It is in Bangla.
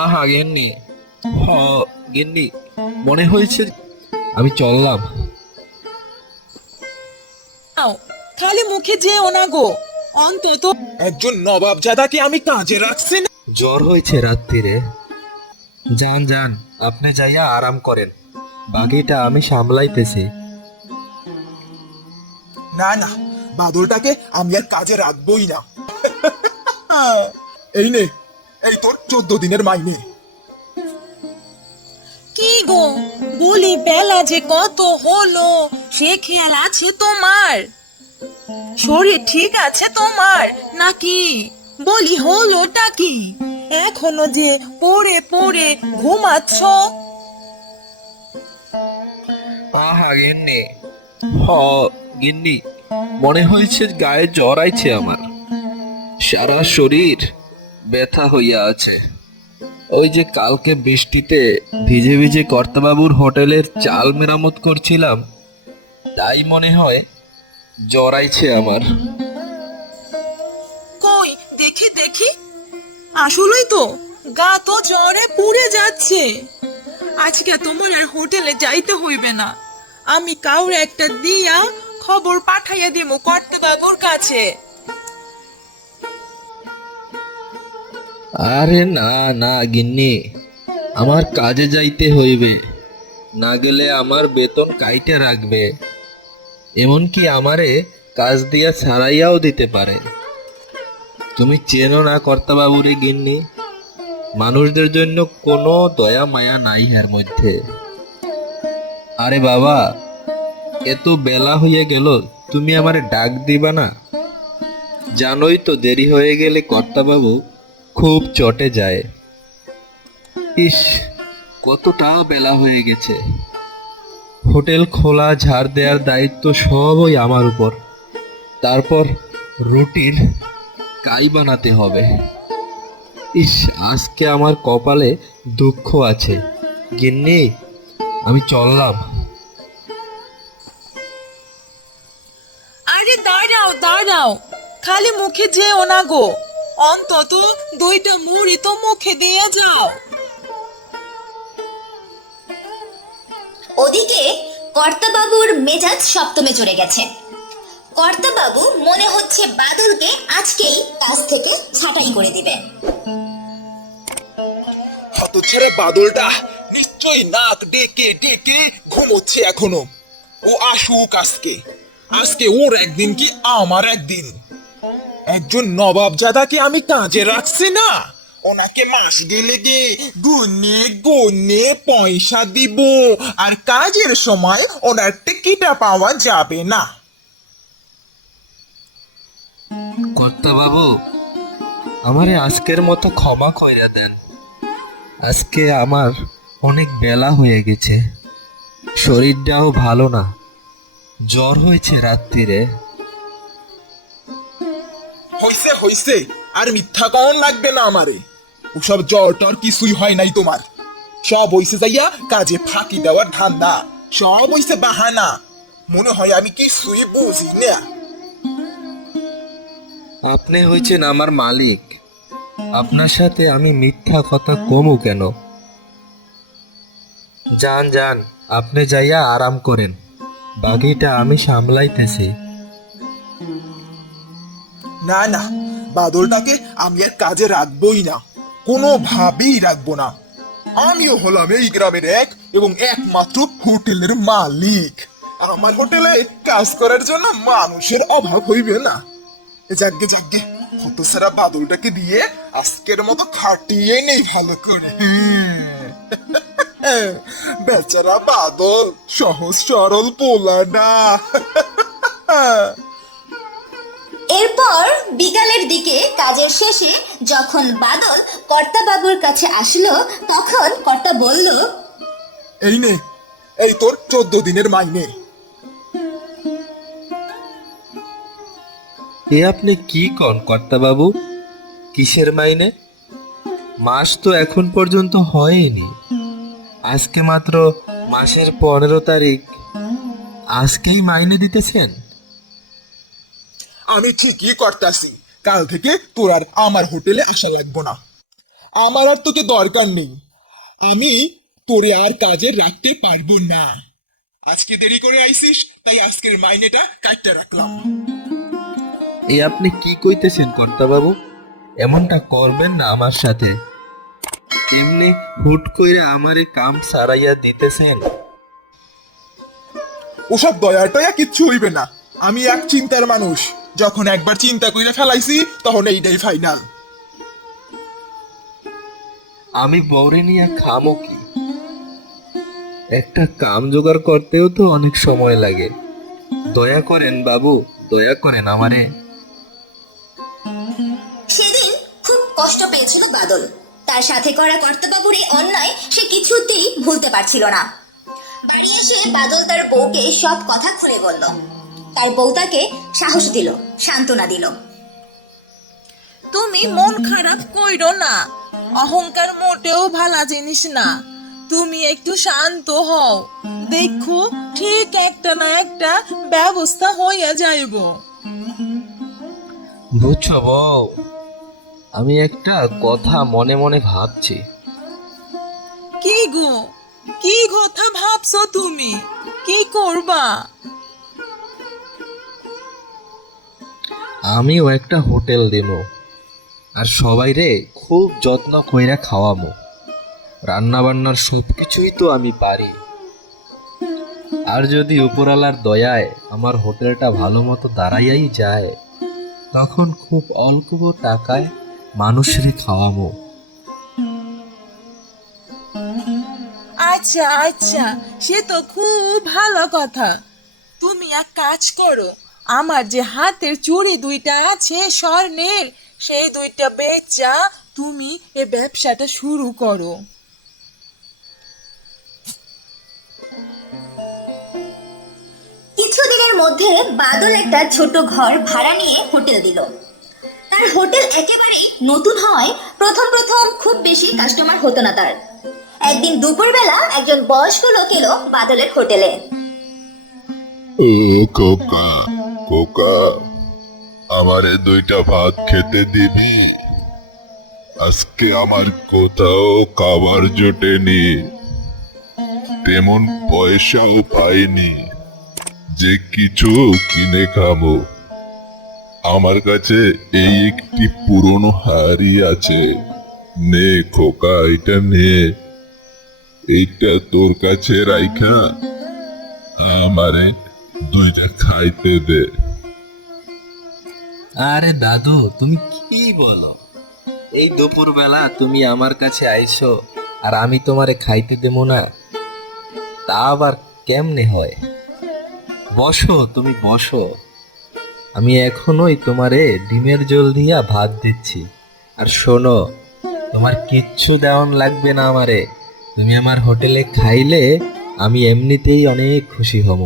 আহা গিন্নি, হ গিন্নি, মনে হয়েছে আমি চললাম। নাও, খালি মুখে যেও না গো। অন্তত একজন নবাবজাদাকে আমি কাজে রাখছি না। জ্বর হয়েছে রাত্রিরে। যান যান, আপনি যাইয়া আরাম করেন, বাকিটা আমি সামলাইতেছি। না না, বাদলটাকে আমি আর কাজে রাখবোই না। এই নে, এই তোর 14 দিনের মাইনে। কি গো, বলি বেলা যে কত হলো, সে খেয়াল আছে তোমার? শরীর ঠিক আছে তোমার নাকি? বলি হলোটা কি? এখনো যে পড়ে পড়ে ঘুমাচ্ছ। আহা গিন্নি, হ গিন্নি, মনে হয়েছে গায়ে জ্বর আইছে আমার, সারা শরীর ব্যথা হইয়া আছে। ওই যে কালকে বৃষ্টিতে ভিজে ভিজে কর্তাবাবুর হোটেলের চাল মেরামত করছিলাম, তাই মনে হয় জ্বর আইছে আমার। কই দেখি দেখি, আসলেই তো গা তো জ্বরে পুড়ে যাচ্ছে। আজকে তোমার আর হোটেলে যাইতে হইবে না, আমি কাউরে একটা দিয়া খবর পাঠাইয়া দিব কর্তাবাবুর কাছে। আরে না না গিন্নি, আমার কাজে যাইতে হইবে, না গেলে আমার বেতন কাইটে রাখবে, এমনকি আমারে কাজ দিয়া ছাড়াইয়াও দিতে পারে। তুমি চেনো না কর্তাবাবুরে গিন্নি, মানুষদের জন্য কোনো দয়া মায়া নাই এর মধ্যে। আরে বাবা, এত বেলা হইয়া গেল, তুমি আমারে ডাক দিবা না? জানোই তো দেরি হয়ে গেলে কর্তাবাবু খুব চটে যায়। ইস, কতটা বেলা হয়ে গেছে। হোটেল খোলা ঝাড় দেওয়ার দায়িত্ব সবই আমার উপর, তারপর রুটির কাই বানাতে হবে। ইস, আজকে আমার কপালে দুঃখ আছে। গিন্নি, আমি চললাম। আরে দাঁড়াও দাঁড়াও, খালি মুখে যেও না গো। অন্তত 2টা মুড়ি তো মুখে দিয়ে যাও। ওদিকে কর্তাবাবুর মেজাজ সপ্তমে চড়ে গেছে। কর্তাবাবু মনে হচ্ছে বাদলকে আজকেই কাজ থেকে ছাঁটাই করে দিবে। হতচ্ছাড়া বাদলটা নিশ্চয়ই নাক ডেকে ডেকে ঘুমোচ্ছে এখনো। ও আসুক আজকে, আজকে ওর একদিন কি আমার একদিন। একজন নবাবজাদাকে আমি কাজে রাখছি না, ওনাকে মাস গেলে গিয়ে গুনে গুনে পয়সা দিব, আর কাজের সময় ওনার টিকিটা পাওয়া যাবে না। কর্তাবাবু, আমারে আজকের মতো ক্ষমা কইরা দেন। আজকে আমার অনেক বেলা হয়ে গেছে, শরীরটাও ভালো না, জ্বর হয়েছে রাত্রিরে। হইছে হইছে, আর মিথ্যা কন লাগবে না আমারে। ওসব জ্বর টর কিছুই হয় নাই তোমার। সব হইছে যাইয়া কাজে ফাঁকি দেওয়ার ধান্দা, সব হইছে বাহানা। মনে হয় আমি কিছুই বুঝি না। আপনি হয়েছেন আমার মালিক, আপনার সাথে আমি মিথ্যা কথা কমু কেন? যান যান, আপনি যাইয়া আরাম করেন, বাকিটা আমি সামলাইতেছি। না না, বাদলটাকে আমি আর কাজে রাখবোই না, কোনোভাবেই রাখবো না। আমিও হলাম এই গ্রামের এক এবং একমাত্র হোটেলের মালিক। আমার হোটেলে কাজ করার জন্য মানুষের অভাব হইবে না। যাগ্গে যাগ্গে, হতসারা বাদলটাকে দিয়ে আজকের মতো খাটিয়ে নেই ভালো করে। বেচারা বাদল সহজ সরল পোলা না। এরপর বিকালের দিকে কাজের শেষে যখন বাদল কর্তাবাবুর কাছে আসলো, তখন কর্তা বলল, এই নে, এই তোর 14 দিনের মাইনে। এ আপনি কি কন কর্তাবাবু? কিসের মাইনে? মাস তো এখন পর্যন্ত হয়নি, আজকে মাত্র মাসের 15 তারিখ, আজকেই মাইনে দিতেছেন? আমি ঠিকই করতাছি, কাল থেকে তোর আর আমার হোটেলে আসা লাগবো না। আমার আর তোকে দরকার নেই। আমি তোরে আর কাজে রাখতে পারবো না। আজকে দেরি করে আইসিস, তাই আজকের মাইনেটা কাটতে রাখলাম। এই আপনি কি কইতেছেন কর্তা বাবু? এমনটা করবেন না আমার সাথে। এমনি হুট কইরা আমারে কাম সারাইয়া দিতেছেন। ওসব দয়া টয়া কিচ্ছু হইবে না। আমি এক চিন্তার মানুষ, যখন একবার চিন্তা কইরা ফেলাইছি তখন এইটাই ফাইনাল। আমি বউরে নিয়ে খামো কি? একটা কাম জোগাড় করতেও তো অনেক সময় লাগে। দয়া করেন বাবু, দয়া করেন আমারে। সেদিন খুব কষ্ট পেয়েছিল বাদল। তার সাথে করা কর্তাবাবুর এই অন্যায় সে কিছুতেই ভুলতে পারছিল না। বাড়ি এসে বাদল তার বউকে সব কথা খুলে বলল। তার বউ তাকে সাহস দিল, সান্ত্বনা দিল। তুমি মন খারাপ কইরো না, অহংকার মোটেও ভালো জিনিস না। তুমি একটু শান্ত হও, দেখো ঠিক একটা না একটা ব্যবস্থা হইয়া যাইব। বুঝছো বউ, আমি একটা কথা মনে মনে ভাবছি। কি গো, কি কথা ভাবছো তুমি? কি করবা? আমিও একটা হোটেল দিব, আর সবাই রে খুব যত্ন কইরা খাওয়াবো। রান্না বান্নার সব কিছুই তো আমি পারি। আর যদি উপরওয়ালার দয়ায় আমার হোটেলটা ভালো মতো দাঁড়াইয়াই যায়, তখন খুব অল্প টাকায় মানুষের খাওয়াবো। আচ্ছা আচ্ছা, সে তো খুব ভালো কথা। তুমি এক কাজ করো, আমার যে হাতের চুড়ি দুইটা আছে স্বর্ণের, সেই দুইটা বেচা তুমি এ ব্যবসাটা শুরু করো। কিছুদিনের মধ্যে বাদল একটা ছোট ঘর ভাড়া নিয়ে হোটেল দিল। তার হোটেল একেবারেই নতুন হওয়ায় প্রথম প্রথম খুব বেশি কাস্টমার হতো না তার। একদিন দুপুরবেলা একজন বয়স্ক লোক এলো বাদলের হোটেলে। ও খোকা, খোকা, আমারে দুইটা ভাত খেতে দিবি? আজকে আমার কোথাও খাবার জোটেনি, তেমন পয়সাও পাইনি যে কিছু কিনে খাবো। আমার কাছে এই একটি পুরনো হাড়ি আছে, নে খোকা, এটা নে। এইটা তোর কাছে রাইখা আমারে দুইটা খাইতে দে। আরে দাদু, তুমি কি বলো? এই দুপুরবেলা তুমি আমার কাছে আইছো আর আমি তোমারে খাইতে দেবো না? তা আবার কেমনে হয়? বসো, তুমি বসো। আমি এখনোই তোমারে ডিমের ঝোল দিয়া ভাত দিচ্ছি। আর শোনো, তোমার কিচ্ছু দেওয়ান লাগবে না আমারে। তুমি আমার হোটেলে খাইলে আমি এমনিতেই অনেক খুশি হব।